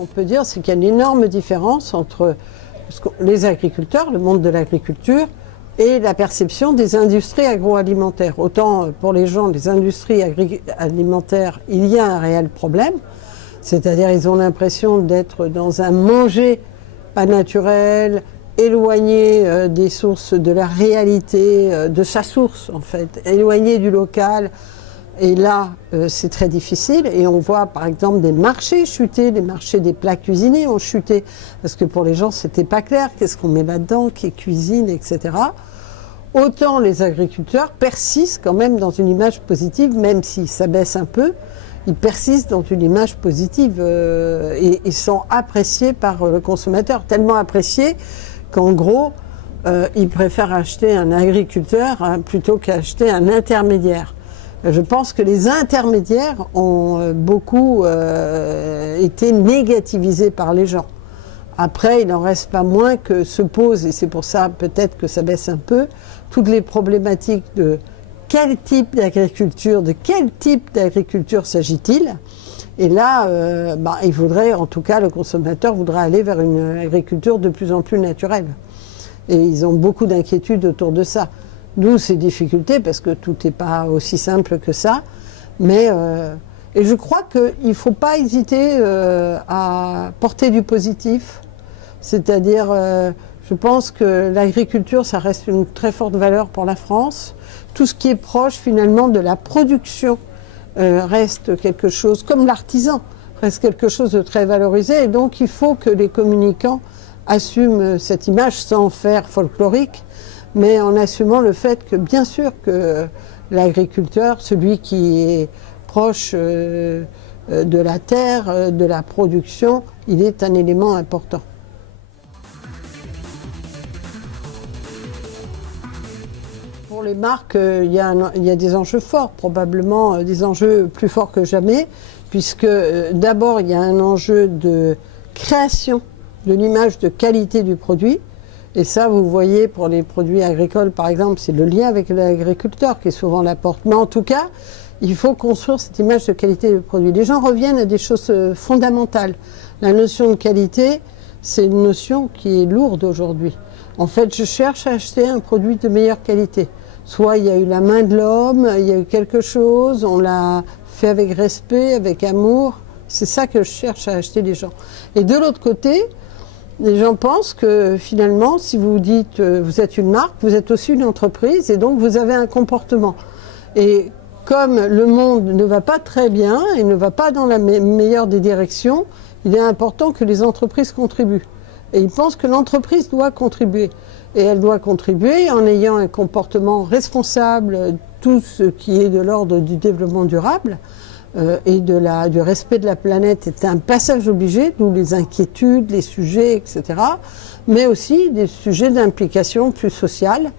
qu'on peut dire, c'est qu'il y a une énorme différence entre les agriculteurs, le monde de l'agriculture, et la perception des industries agroalimentaires. Autant pour les gens des industries alimentaires, il y a un réel problème, c'est-à-dire ils ont l'impression d'être dans un manger pas naturel, éloigné des sources, de la réalité, de sa source en fait, éloigné du local. Et là, c'est très difficile. Et on voit par exemple des marchés chuter, les marchés des plats cuisinés ont chuté. Parce que pour les gens, c'était pas clair. Qu'est-ce qu'on met là-dedans, qui cuisine, etc. Autant les agriculteurs persistent quand même dans une image positive, même si ça baisse un peu. Ils persistent dans une image positive et ils sont appréciés par le consommateur. Tellement appréciés qu'en gros, ils préfèrent acheter un agriculteur plutôt qu'acheter un intermédiaire. Je pense que les intermédiaires ont beaucoup été négativisés par les gens. Après, il n'en reste pas moins que se posent, et c'est pour ça peut-être que ça baisse un peu, toutes les problématiques de quel type d'agriculture, s'agit-il. Et là, il voudrait, en tout cas, le consommateur voudrait aller vers une agriculture de plus en plus naturelle. Et ils ont beaucoup d'inquiétudes autour de ça. D'où ces difficultés, parce que tout n'est pas aussi simple que ça. Mais, et je crois qu'il ne faut pas hésiter à porter du positif. C'est-à-dire, je pense que l'agriculture, ça reste une très forte valeur pour la France. Tout ce qui est proche, finalement, de la production reste quelque chose, comme l'artisan, reste quelque chose de très valorisé. Et donc, il faut que les communicants assument cette image sans faire folklorique, mais en assumant le fait que, bien sûr, que l'agriculteur, celui qui est proche de la terre, de la production, il est un élément important. Pour les marques, il y a des enjeux forts, probablement des enjeux plus forts que jamais, puisque d'abord, il y a un enjeu de création de l'image de qualité du produit. Et ça, vous voyez, pour les produits agricoles, par exemple, c'est le lien avec l'agriculteur qui est souvent la porte. Mais en tout cas, il faut construire cette image de qualité du produit. Les gens reviennent à des choses fondamentales. La notion de qualité, c'est une notion qui est lourde aujourd'hui. En fait, je cherche à acheter un produit de meilleure qualité. Soit il y a eu la main de l'homme, il y a eu quelque chose, on l'a fait avec respect, avec amour. C'est ça que je cherche à acheter les gens. Et de l'autre côté, les gens pensent que finalement, si vous dites vous êtes une marque, vous êtes aussi une entreprise et donc vous avez un comportement. Et comme le monde ne va pas très bien et ne va pas dans la meilleure des directions, il est important que les entreprises contribuent. Et ils pensent que l'entreprise doit contribuer. Et elle doit contribuer en ayant un comportement responsable, tout ce qui est de l'ordre du développement durable. Et du respect de la planète est un passage obligé, d'où les inquiétudes, les sujets, etc. Mais aussi des sujets d'implication plus sociale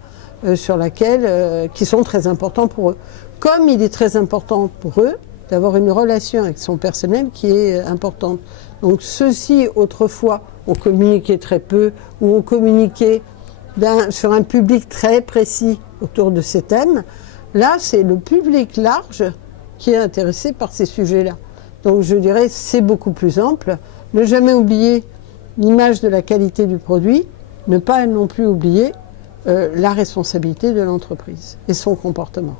qui sont très importants pour eux. Comme il est très important pour eux d'avoir une relation avec son personnel qui est importante. Donc ceux-ci, autrefois, ont communiqué très peu ou ont communiqué sur un public très précis autour de ces thèmes. Là, c'est le public large qui est intéressé par ces sujets-là. Donc je dirais c'est beaucoup plus ample. Ne jamais oublier l'image de la qualité du produit, ne pas non plus oublier la responsabilité de l'entreprise et son comportement.